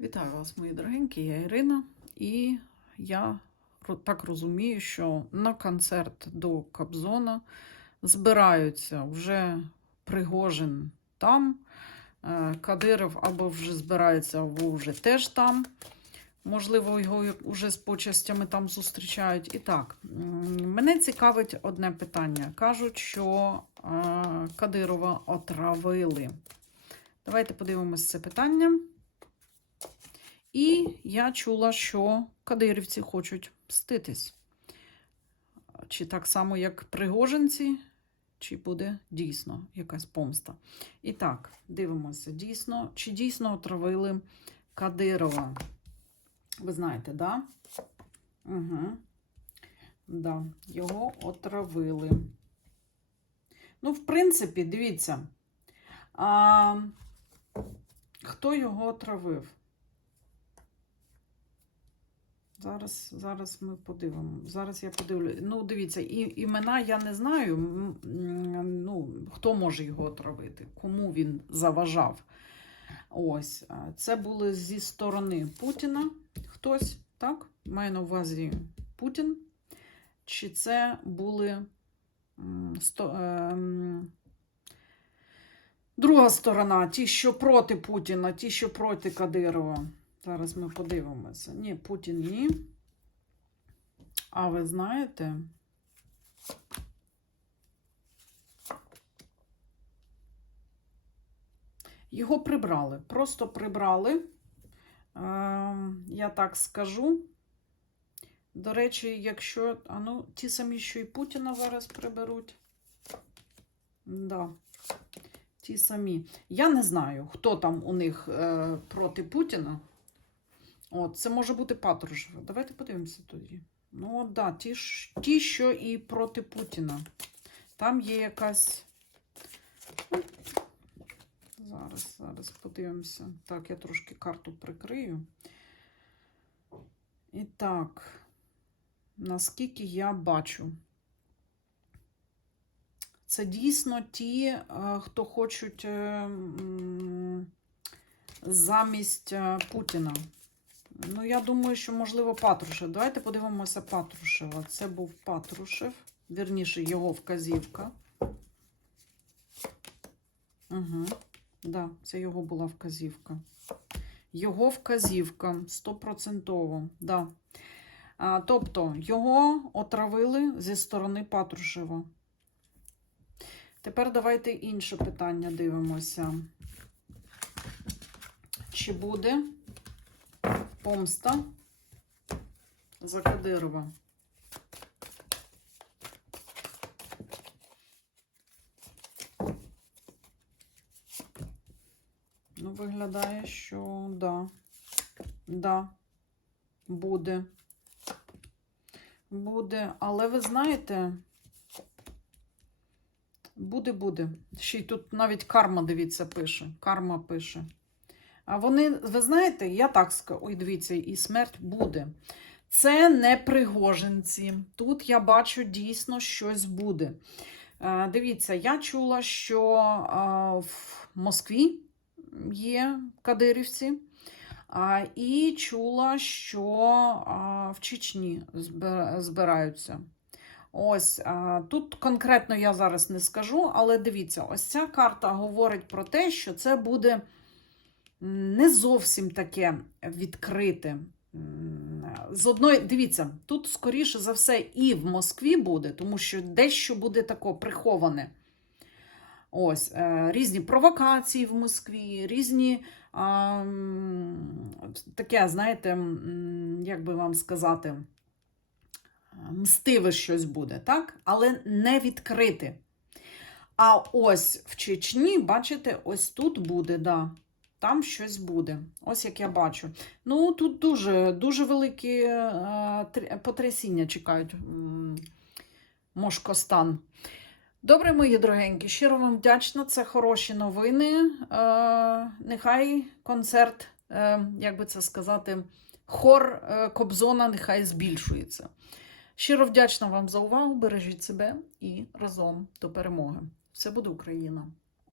Вітаю вас, мої дорогенькі, я Ірина, і я так розумію, що на концерт до Кобзона збираються вже Пригожин там, е, Кадиров або вже збирається, або вже теж там. Можливо, його вже з почастями там зустрічають. І так, мене цікавить одне питання. Кажуть, що е, Кадирова отравили. Давайте подивимось це питання. І я чула, що кадирівці хочуть мститись. Чи так само, як пригожинці, чи буде дійсно якась помста. І так, дивимося, дійсно, чи дійсно отравили Кадирова. Ви знаєте, да? Угу. Да, його отравили. Ну, в принципі, дивіться, а, хто його отравив? Зараз, зараз ми подивимо. Зараз я подивлю. Ну, дивіться, і, імена я не знаю. Ну, хто може його отравити, кому він заважав. Ось, це були зі сторони Путіна хтось, так? Маю на увазі Путін. Чи це були сто, ем, друга сторона, ті, що проти Путіна, ті, що проти Кадирова. Зараз ми подивимося. Ні, Путін ні. А ви знаєте? Його прибрали. Просто прибрали. Ем, я так скажу. До речі, якщо. А ну, ті самі, що і Путіна зараз приберуть. Да. Ті самі. Я не знаю, хто там у них е, проти Путіна. От, це може бути Патрушев. Давайте подивимося тоді. Ну, от, да, ті, ті, що і проти Путіна. Там є якась. Зараз, зараз подивимося. Так, я трошки карту прикрию. І так, наскільки я бачу, це дійсно ті, е, хто хочуть е, замість е, Путіна. Ну, я думаю, що, можливо, Патрушев. Давайте подивимося Патрушева. Це був Патрушев, вірніше, його вказівка. Угу. Да, це його була вказівка. Його вказівка стопроцентово. Да. А, тобто його отравили зі сторони Патрушева. Тепер давайте інше питання дивимося. Чи буде помста за Кадирова? Ну, виглядає, що да. Да, буде. Буде. Але ви знаєте, буде, буде. Ще й тут навіть карма, дивіться, пише. Карма пише. А вони, ви знаєте, я так скажу, ой, дивіться, і смерть буде. Це не пригожинці. Тут я бачу дійсно щось буде. Е, Дивіться, я чула, що в Москві є кадирівці, і чула, що в Чечні збираються. Ось тут конкретно я зараз не скажу, але дивіться, ось ця карта говорить про те, що це буде не зовсім таке відкрите. З одної, дивіться, тут скоріше за все і в Москві буде, тому що дещо буде тако приховане. Ось е, різні провокації в Москві, різні а, таке, знаєте, як би вам сказати, мстиве щось буде, так? Але не відкрите. А ось в Чечні, бачите, ось тут буде, да. Там щось буде. Ось як я бачу. Ну, тут дуже, дуже великі е, потрясіння чекають Мошкостан. Добре, мої дорогенькі, щиро вам вдячна. Це хороші новини. Е, нехай концерт, е, як би це сказати, хор е, Кобзона нехай збільшується. Щиро вдячна вам за увагу. Бережіть себе і разом до перемоги. Все буде Україна!